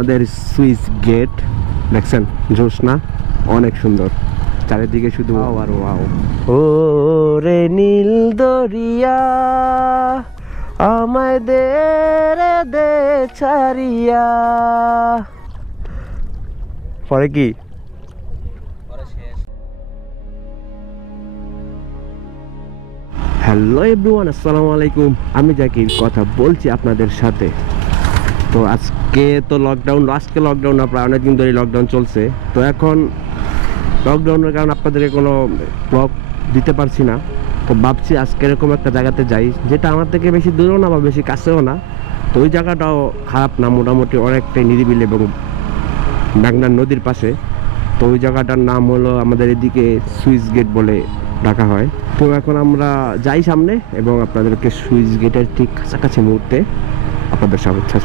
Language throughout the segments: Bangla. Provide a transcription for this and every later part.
আমাদের সুইস গেট, দেখছেন জোসনা অনেক সুন্দর, চারিদিকে শুধু আর ওয়াও। ও রে নীল দরিয়া আমায় দে রে দে ছাড়িয়া, পরে কি হ্যালো এভরিওয়ান, আসসালামু আলাইকুম। আমি জাকির কথা বলছি আপনাদের সাথে। তো আজকে তো লকডাউন, আজকে লকডাউন না, প্রায় অনেকদিন ধরে লকডাউন চলছে। তো এখন লকডাউনের কারণে আপনাদেরকে কোনো ব্লগ দিতে পারছি না। তো ভাবছি আজকে এরকম একটা জায়গাতে যাই, যেটা আমার থেকে বেশি দূরেও না বা বেশি কাছেও না। তো ওই জায়গাটাও খারাপ না, মোটামুটি অনেকটাই নিরিবিলি এবং মেঘনার নদীর পাশে। তো ওই জায়গাটার নাম হলো আমাদের এদিকে সুইস গেট বলে ডাকা হয়। তো এখন আমরা যাই সামনে এবং আপনাদেরকে সুইস গেটের ঠিক কাছাকাছি মুহূর্তে আপনাদের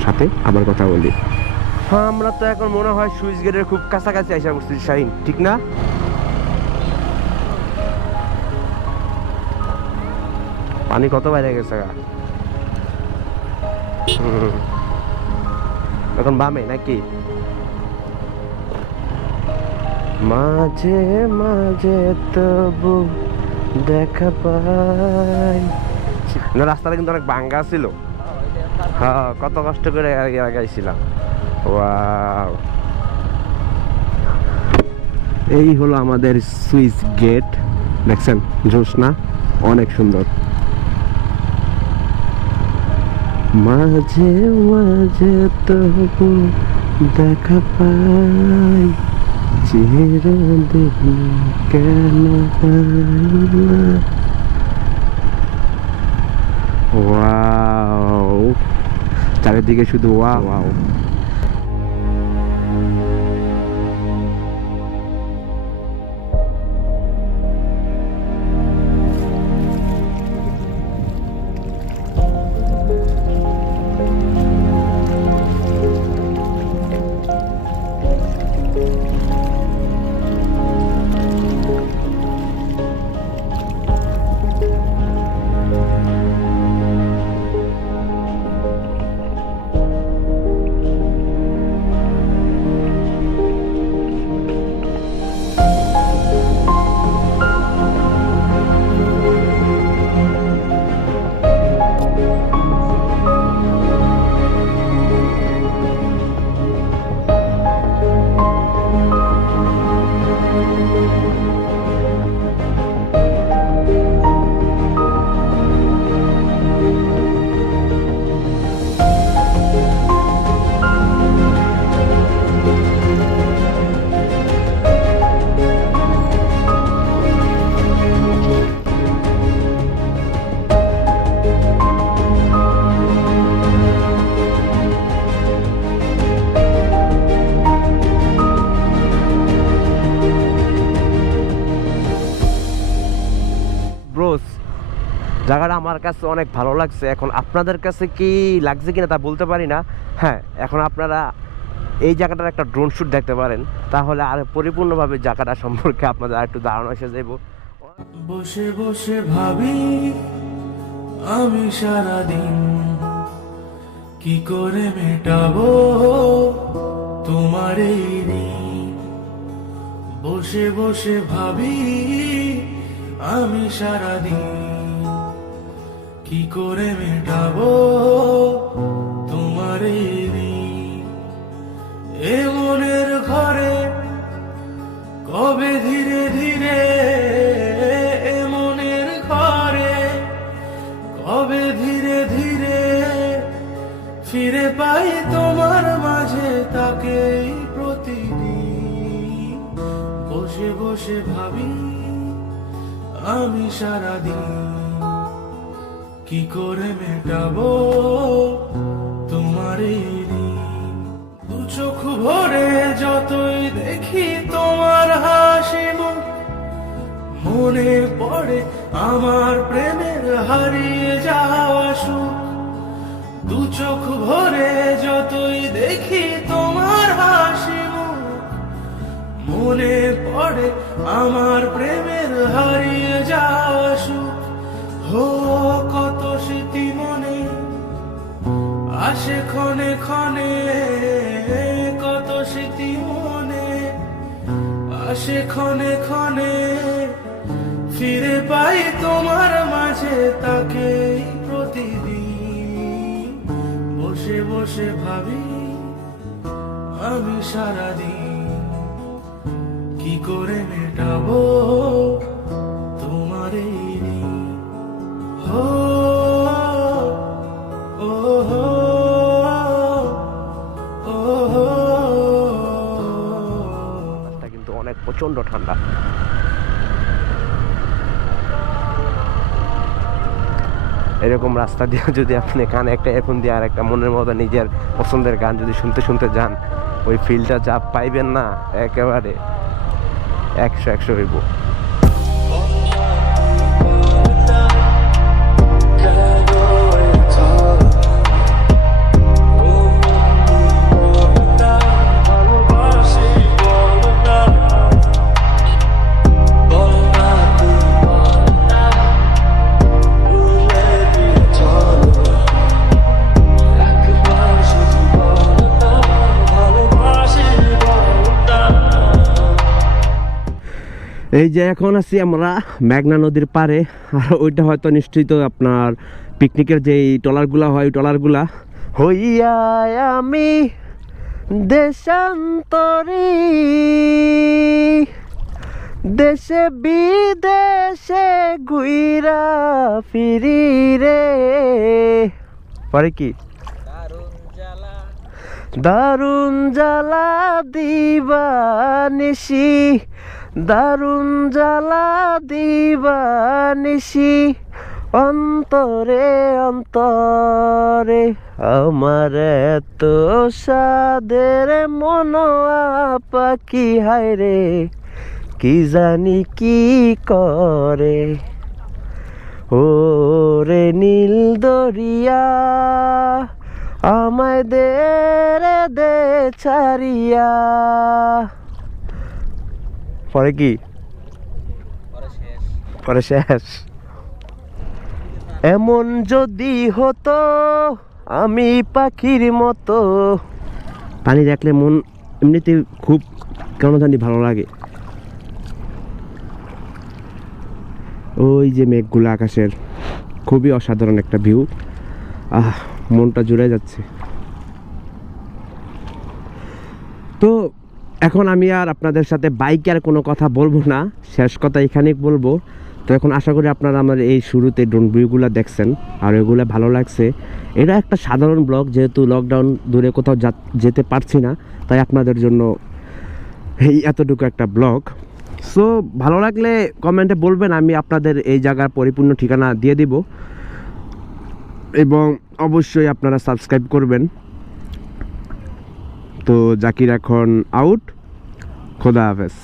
সাথে আবার কথা বলি। হ্যাঁ, আমরা তো এখন মনে হয় সুইস গেটের খুব কাছাকাছি আসা করছি শাহিন, ঠিক না? পানি কত বাইরে গেছে এখন বামে নাকি? মাঝে মাঝে তবু দেখা পাই না। রাস্তাটা কিন্তু অনেক ভাঙ্গা ছিল। হ্যাঁ, কত কষ্ট করে গাইছিলাম। ওয়াও, এই হলো আমাদের সুইস গেট, দেখছেন জোসনা অনেক সুন্দর। মাঝে মাঝে তবু দেখা পাই চিরদিন কেন পাই না। ওয়াও, চারিদিকে শুধু ওয়াও। জায়গাটা আমার কাছে অনেক ভালো লাগছে। এখন আপনাদের কাছে কি লাগছে কিনা তা বলতে পারি না। হ্যাঁ, এখন আপনারা এই জায়গাটার একটা ড্রোন শুট দেখতে পারেন, তাহলে আর পরিপূর্ণভাবে জায়গাটা সম্পর্কে আপনাদের আর একটু ধারণা এসে যাব। বসে বসে ভাবি আমি সারাদিন কি করে মেটাবো তোমার এই ঋণ। বসে বসে ভাবি আমি সারাদিন কি করে মেটাবো তোমার এই ঋণ। এ মনের ঘরে কবে ধীরে ধীরে, এ মনের ঘরে কবে ধীরে ধীরে ফিরে পাই তোমার মাঝে তাকে প্রতিদিন। বসে বসে ভাবি আমি সারাদিন কি করে মেটাবো তোমার এই ঋণ। দু চোখ ভরে যতই দেখি তোমার হাসি মুখ, মনে পড়ে আমার প্রেমের হারিয়ে যাওয়া সুখ। দু চোখ ভরে যতই দেখি তোমার হাসি মুখ, মনে পড়ে আমার প্রেমের হারিয়ে যাওয়া সুখ। হো কত স্মৃতি মনে আসে ক্ষণে ক্ষণে, সে ক্ষণে ক্ষণে ফিরে পাই তোমার মাঝে তাকে প্রতিদিন বসে বসে ভাবি আমি সারাদিন কি করে মেটাবো তোমার এই ঋণ। হো ও হো ও হো। রাস্তা কিন্তু অনেক প্রচন্ড ঠান্ডা। এরকম রাস্তা দিয়ে যদি আপনি কানে একটা এয়ারফোন দিয়ে আর একটা মনের মতো নিজের পছন্দের গান যদি শুনতে শুনতে যান, ওই ফিলটা যা পাইবেন না, একেবারে 100 হইব। এই যে এখন আছি আমরা মেঘনা নদীর পারে, আর ওইটা হয়তো নিশ্চয়ই তো আপনার পিকনিকের যে ট্রলারগুলা হয়, ট্রলারগুলা হইয়া আমি দেশান্তরী, দেশে বিদেশে ঘুইরা ফিরি রে। পরে কি দারুণ জ্বালা দিবানিসি, দারুণ জ্বালা দিবানিসি, অন্তরে অন্তরে আমার এত সাদের মনোয়া পাখি হায় রে, কি জানি কি করে। ও রে নীল দরিয়া আমায় দে রে দে ছাড়িয়া। পরে কি পরে শেষ। এমন যদি হতো আমি পাখির মতো। পানি দেখলে মন এমনিতে খুব কেন জানি ভালো লাগে। ওই যে মেঘগুলো আকাশের, খুবই অসাধারণ একটা ভিউ। মনটা জুড়ে যাচ্ছে। তো এখন আমি আর আপনাদের সাথে বাইকে আর কোনো কথা বলবো না, শেষ কথা এখানেই বলবো। তো এখন আশা করি আপনারা আমার এই শুরুতে ড্রোন ভিউগুলো দেখছেন আর ওইগুলো ভালো লাগছে। এটা একটা সাধারণ ব্লগ, যেহেতু লকডাউন দূরে কোথাও যেতে পারছি না, তাই আপনাদের জন্য এই এতটুকু একটা ব্লগ। সো ভালো লাগলে কমেন্টে বলবেন, আমি আপনাদের এই জায়গার পরিপূর্ণ ঠিকানা দিয়ে দিব, এবং অবশ্যই আপনারা সাবস্ক্রাইব করবেন। তো জাকির এখন আউট, খোদা হাফেজ।